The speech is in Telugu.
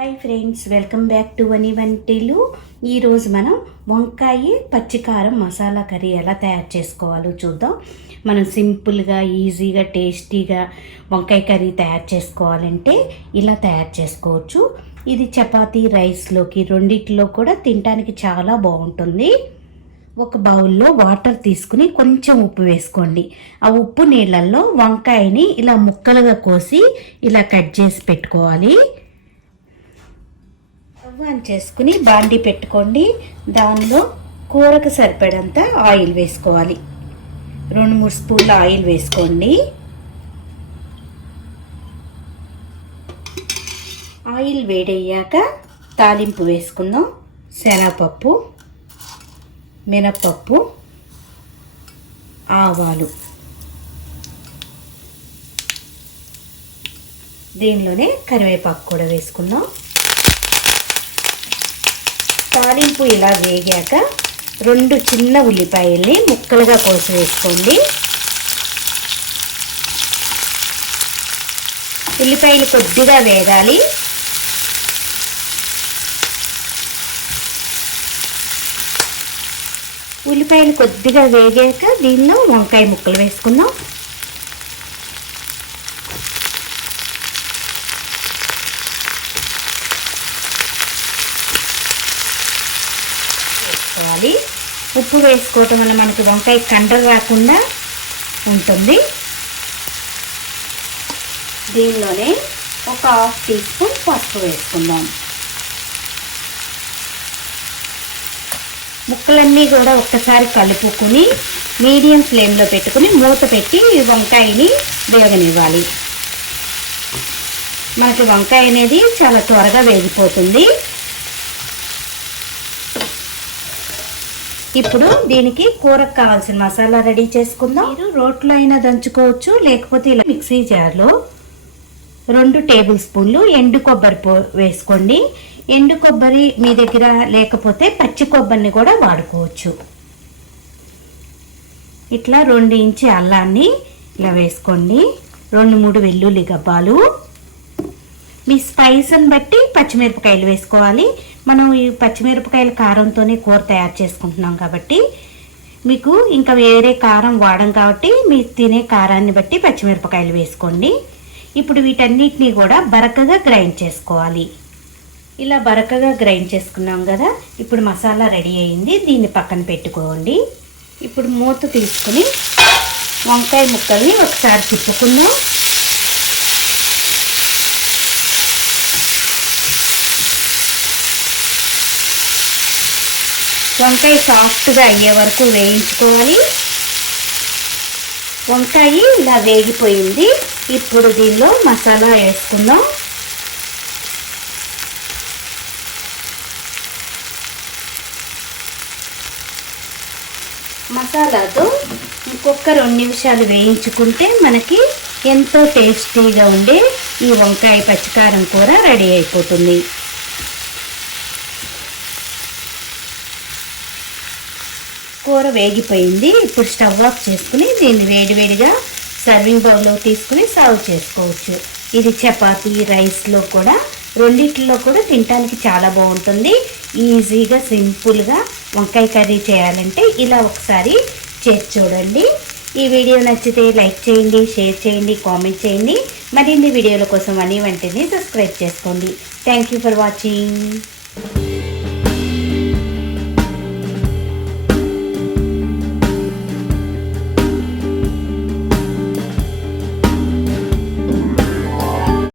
Hi friends, welcome back to Vani Vantillu. ఈరోజు మనం వంకాయ పచ్చికారం మసాలా కర్రీ ఎలా తయారు చేసుకోవాలో చూద్దాం. మనం సింపుల్గా ఈజీగా టేస్టీగా వంకాయ కర్రీ తయారు చేసుకోవాలంటే ఇలా తయారు చేసుకోవచ్చు. ఇది చపాతీ రైస్లోకి రెండిట్లో కూడా తినడానికి చాలా బాగుంటుంది. ఒక బౌల్లో వాటర్ తీసుకుని కొంచెం ఉప్పు వేసుకోండి. ఆ ఉప్పు నీళ్ళల్లో వంకాయని ఇలా ముక్కలుగా కోసి ఇలా కట్ చేసి పెట్టుకోవాలి. ఆన్ చేసుకుని బాండీ పెట్టుకోండి. దానిలో కూరకు సరిపడంత ఆయిల్ వేసుకోవాలి. 2-3 స్పూన్ల ఆయిల్ వేసుకోండి. ఆయిల్ వేడయ్యాక తాలింపు వేసుకుందాం. శనగపప్పు, మినపప్పు, ఆవాలు. దీనిలోనే కరివేపాకు కూడా వేసుకుందాం. తాలింపు ఇలా వేగాక 2 చిన్న ఉల్లిపాయల్ని ముక్కలుగా కోసి వేసుకోండి. ఉల్లిపాయలు కొద్దిగా వేగాలి. ఉల్లిపాయలు కొద్దిగా వేగాక దీనిలో వంకాయ ముక్కలు వేసుకుందాం. ఉప్పు వేసుకోవటం వల్ల మనకి వంకాయ కండలు రాకుండా ఉంటుంది. దీనిలోనే ఒక 1/2 టీ స్పూన్ పసుపు వేసుకుందాం. ముక్కలన్నీ కూడా ఒక్కసారి కలుపుకొని మీడియం ఫ్లేమ్లో పెట్టుకుని మూత పెట్టి వంకాయని వేగనివ్వాలి. మనకి వంకాయ అనేది చాలా త్వరగా వేగిపోతుంది. ఇప్పుడు దీనికి కూరకు కావాల్సిన మసాలా రెడీ చేసుకుందాం. మీరు రోట్లో అయినా దంచుకోవచ్చు, లేకపోతే ఇలా మిక్సీ జార్లో 2 టేబుల్ స్పూన్లు ఎండు కొబ్బరి వేసుకోండి. ఎండు కొబ్బరి మీ దగ్గర లేకపోతే పచ్చి కొబ్బరిని కూడా వాడుకోవచ్చు. ఇట్లా 2 ఇంచు అల్లాన్ని ఇలా వేసుకోండి. 2-3 వెల్లుల్లి గబ్బాలు. మీ స్పైస్ని బట్టి పచ్చిమిరపకాయలు వేసుకోవాలి. మనం ఈ పచ్చిమిరపకాయల కారంతోనే కూర తయారు చేసుకుంటున్నాం కాబట్టి మీకు ఇంకా వేరే కారం వాడం కాబట్టి మీరు తినే కారాన్ని బట్టి పచ్చిమిరపకాయలు వేసుకోండి. ఇప్పుడు వీటన్నిటినీ కూడా బరకగా గ్రైండ్ చేసుకోవాలి. ఇలా బరకగా గ్రైండ్ చేసుకున్నాం కదా, ఇప్పుడు మసాలా రెడీ అయింది. దీన్ని పక్కన పెట్టుకోండి. ఇప్పుడు మూత తీసుకుని వంకాయ ముక్కల్ని ఒకసారి తిప్పుకుందాం. వంకాయ సాఫ్ట్గా అయ్యే వరకు వేయించుకోవాలి. వంకాయ ఇలా వేగిపోయింది. ఇప్పుడు దీనిలో మసాలా వేసుకుందాం. మసాలాతో ఇంకొక 2 నిమిషాలు వేయించుకుంటే మనకి ఎంతో టేస్టీగా ఉండే ఈ వంకాయ పచ్చికారం కూర రెడీ అయిపోతుంది. కూర వేగిపోయింది. ఇప్పుడు స్టవ్ ఆఫ్ చేసుకుని దీన్ని వేడివేడిగా సర్వింగ్ బౌల్లో తీసుకుని సర్వ్ చేసుకోవచ్చు. ఇది చపాతీ రైస్లో కూడా రెండిట్లో కూడా తినడానికి చాలా బాగుంటుంది. ఈజీగా సింపుల్గా వంకాయ కర్రీ చేయాలంటే ఇలా ఒకసారి చేసి చూడండి. ఈ వీడియో నచ్చితే లైక్ చేయండి, షేర్ చేయండి, కామెంట్ చేయండి. మరిన్ని వీడియోల కోసం వని వంటిని సబ్స్క్రైబ్ చేసుకోండి. Thank you for watching.